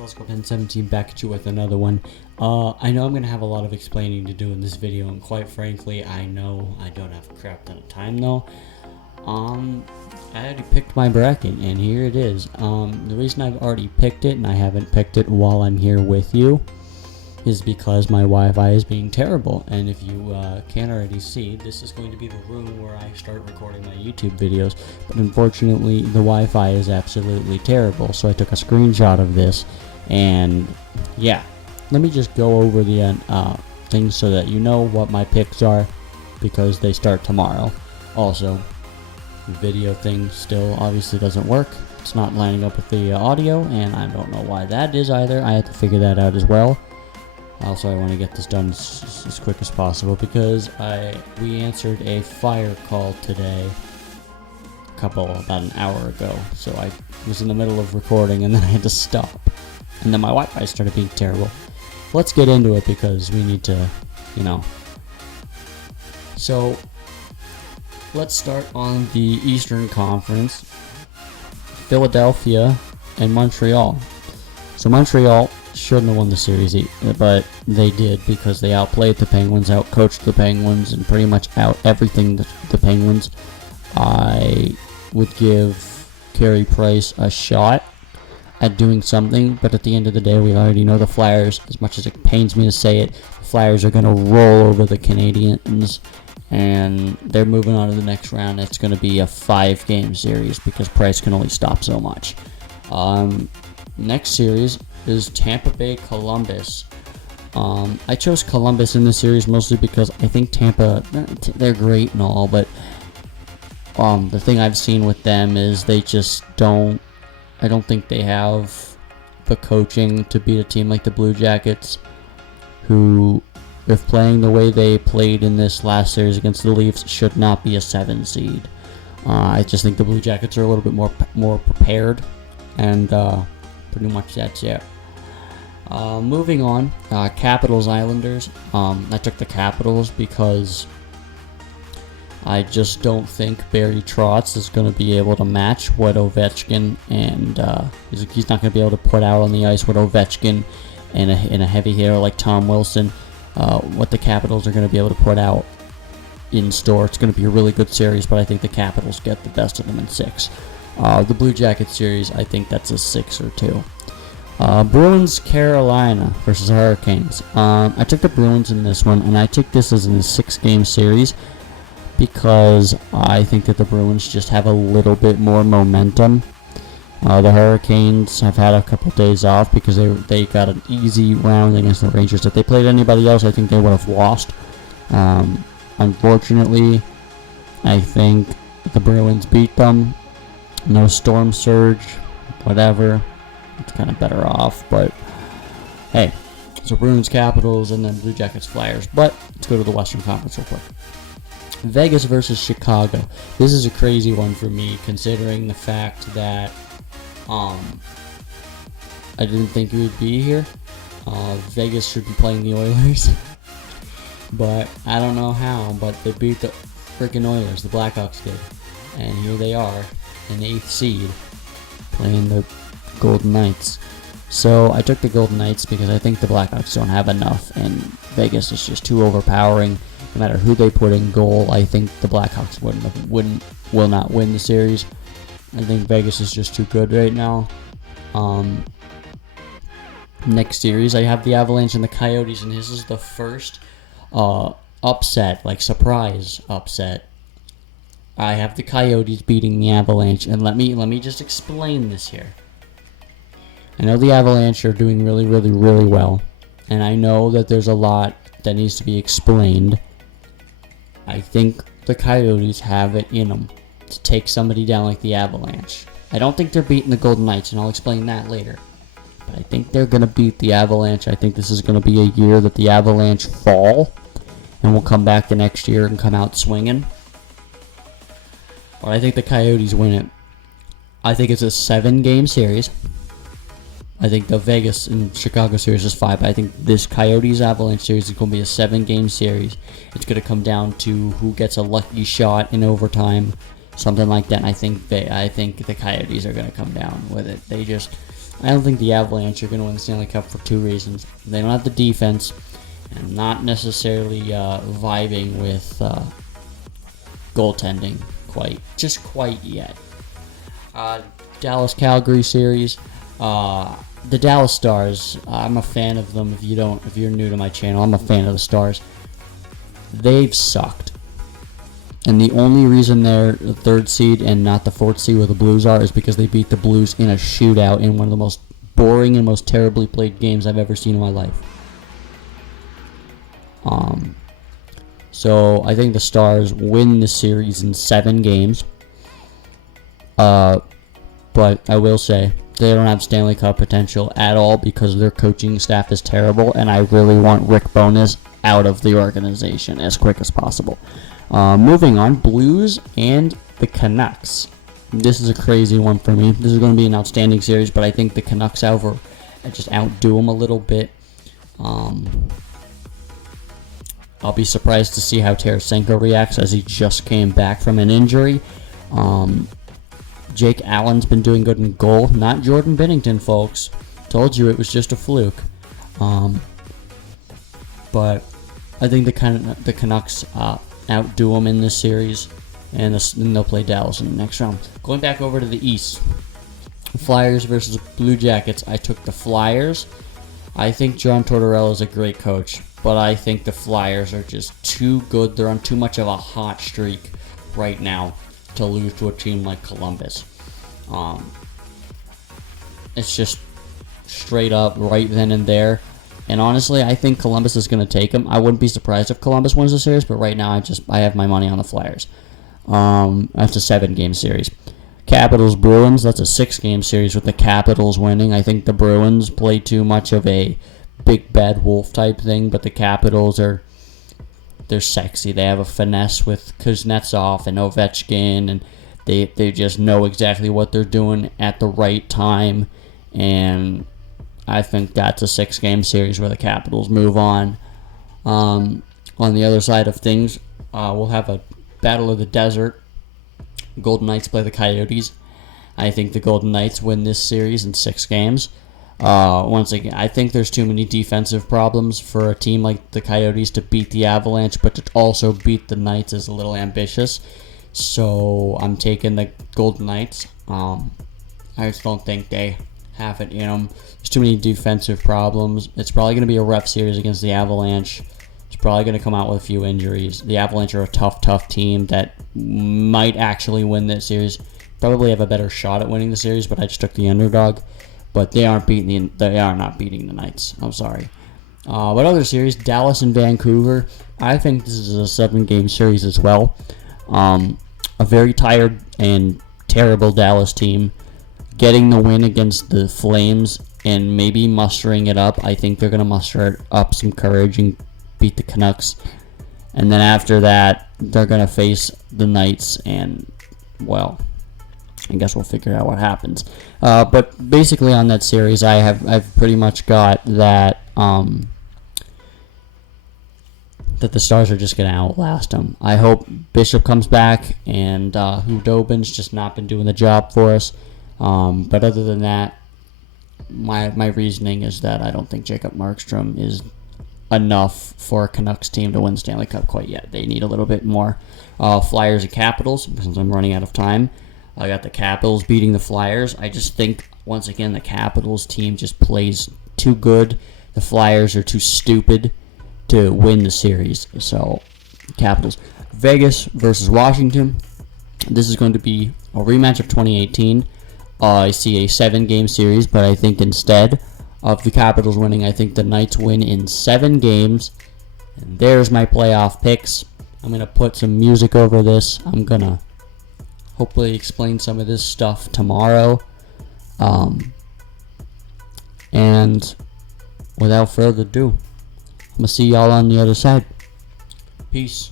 let's go 1017 back at you with another one. I know I'm going to have a lot of explaining to do in this video, and quite frankly, I know I don't have a crap ton of time though. I already picked my bracket, and here it is. The reason I've already picked it, and I haven't picked it while I'm here with you, is because my Wi-Fi is being terrible. And if you can't already see, this is going to be the room where I start recording my YouTube videos. But unfortunately, the Wi-Fi is absolutely terrible. So I took a screenshot of this, and yeah, let me just go over the things so that you know what my picks are, because they start tomorrow. Also, the video thing still obviously doesn't work. It's not lining up with the audio, and I don't know why that is either. I have to figure that out as well. Also, I want to get this done as quick as possible because we answered a fire call today about an hour ago. So I was in the middle of recording and then I had to stop. And then my Wi-Fi started being terrible. Let's get into it because we need to, So, let's start on the Eastern Conference. Philadelphia and Montreal. So Montreal shouldn't have won the series, but they did because they outplayed the Penguins, outcoached the Penguins, and pretty much out everything the Penguins. I would give Carey Price a shot at doing something, but at the end of the day, we already know the Flyers, as much as it pains me to say it, the Flyers are going to roll over the Canadiens, and they're moving on to the next round. It's going to be a 5-game series because Price can only stop so much. Next series is Tampa Bay Columbus. I chose Columbus in this series mostly because I think Tampa, they're great and all, but the thing I've seen with them is they just I don't think they have the coaching to beat a team like the Blue Jackets, who, if playing the way they played in this last series against the Leafs, should not be a 7 seed. I just think the Blue Jackets are a little bit more prepared, and pretty much that's it. Moving on, Capitals Islanders. I took the Capitals because I just don't think Barry Trotz is going to be able to match what Ovechkin, and he's not going to be able to put out on the ice what Ovechkin and a heavy hitter like Tom Wilson, what the Capitals are going to be able to put out in store. It's going to be a really good series, but I think the Capitals get the best of them in 6. The Blue Jackets series, I think that's a 6 or 2. Bruins Carolina versus Hurricanes. I took the Bruins in this one, and I took this as a 6-game series because I think that the Bruins just have a little bit more momentum. The Hurricanes have had a couple days off because they got an easy round against the Rangers. If they played anybody else, I think they would have lost. Unfortunately, I think the Bruins beat them. No storm surge, whatever. It's kind of better off, but hey. So Bruins Capitals and then Blue Jackets Flyers. But let's go to the Western Conference real quick. Vegas versus Chicago. This is a crazy one for me, considering the fact that I didn't think we would be here. Vegas should be playing the Oilers, but I don't know how. But they beat the freaking Oilers. The Blackhawks did, and here they are, an 8th seed, playing the Golden Knights. So I took the Golden Knights because I think the Blackhawks don't have enough, and Vegas is just too overpowering. No matter who they put in goal, I think the Blackhawks will not win the series. I think Vegas is just too good right now. Next series, I have the Avalanche and the Coyotes, and this is the first upset, like surprise upset. I have the Coyotes beating the Avalanche, and let me just explain this here. I know the Avalanche are doing really, really, really well, and I know that there's a lot that needs to be explained. I think the Coyotes have it in them to take somebody down like the Avalanche. I don't think they're beating the Golden Knights, and I'll explain that later. But I think they're going to beat the Avalanche. I think this is going to be a year that the Avalanche fall, and will come back the next year and come out swinging. But I think the Coyotes win it. I think it's a 7-game series. I think the Vegas and Chicago series is 5, but I think this Coyotes Avalanche series is going to be a 7-game series. It's going to come down to who gets a lucky shot in overtime, something like that. And I think the Coyotes are going to come down with it. I don't think the Avalanche are going to win the Stanley Cup for two reasons. They don't have the defense, and not necessarily vibing with goaltending quite yet. Dallas-Calgary series. The Dallas Stars, I'm a fan of them. If you're new to my channel, I'm a fan of the Stars. They've sucked. And the only reason they're the third seed and not the fourth seed where the Blues are is because they beat the Blues in a shootout in one of the most boring and most terribly played games I've ever seen in my life. So I think the Stars win the series in 7 games. But I will say they don't have Stanley Cup potential at all because their coaching staff is terrible, and I really want Rick Bowness out of the organization as quick as possible. Moving on, Blues and the Canucks. This is a crazy one for me. This is going to be an outstanding series, but I think the Canucks just outdo them a little bit. I'll be surprised to see how Tarasenko reacts as he just came back from an injury. Jake Allen's been doing good in goal. Not Jordan Binnington, folks. Told you it was just a fluke. But I think the Canucks outdo them in this series, and they'll play Dallas in the next round. Going back over to the East, Flyers versus Blue Jackets. I took the Flyers. I think John Tortorella is a great coach, but I think the Flyers are just too good. They're on too much of a hot streak right now to lose to a team like Columbus. It's just straight up right then and there. And honestly, I think Columbus is going to take them. I wouldn't be surprised if Columbus wins the series, but right now I have my money on the Flyers. That's a 7-game series. Capitals-Bruins, that's a 6-game series with the Capitals winning. I think the Bruins play too much of a big bad wolf type thing, but the Capitals they're sexy. They have a finesse with Kuznetsov and Ovechkin, and they just know exactly what they're doing at the right time, and I think that's a 6-game series where the Capitals move on. On the other side of things, we'll have a Battle of the Desert. Golden Knights play the Coyotes. I think the Golden Knights win this series in 6 games. Once again, I think there's too many defensive problems for a team like the Coyotes to beat the Avalanche, but to also beat the Knights is a little ambitious. So I'm taking the Golden Knights. I just don't think they have it in them. There's too many defensive problems. It's probably going to be a rough series against the Avalanche. It's probably going to come out with a few injuries. The Avalanche are a tough team that might actually win this series. Probably have a better shot at winning the series, but I just took the underdog. But they are not beating the Knights. I'm sorry. But other series, Dallas and Vancouver. I think this is a 7-game series as well. A very tired and terrible Dallas team getting the win against the Flames and maybe mustering it up. I think they're going to muster up some courage and beat the Canucks. And then after that, they're going to face the Knights, and, well, I guess we'll figure out what happens. But basically on that series, I've pretty much got that that the Stars are just going to outlast them. I hope Bishop comes back, and Hudobin's just not been doing the job for us. But other than that, my reasoning is that I don't think Jacob Markstrom is enough for a Canucks team to win Stanley Cup quite yet. They need a little bit more. Flyers and Capitals, since I'm running out of time. I got the Capitals beating the Flyers. I just think, once again, the Capitals team just plays too good. The Flyers are too stupid to win the series. So, Capitals. Vegas versus Washington. This is going to be a rematch of 2018. I see a 7-game series, but I think instead of the Capitals winning, I think the Knights win in 7 games. And there's my playoff picks. I'm going to put some music over this. I'm going to hopefully explain some of this stuff tomorrow. And without further ado, I'm going to see y'all on the other side. Peace.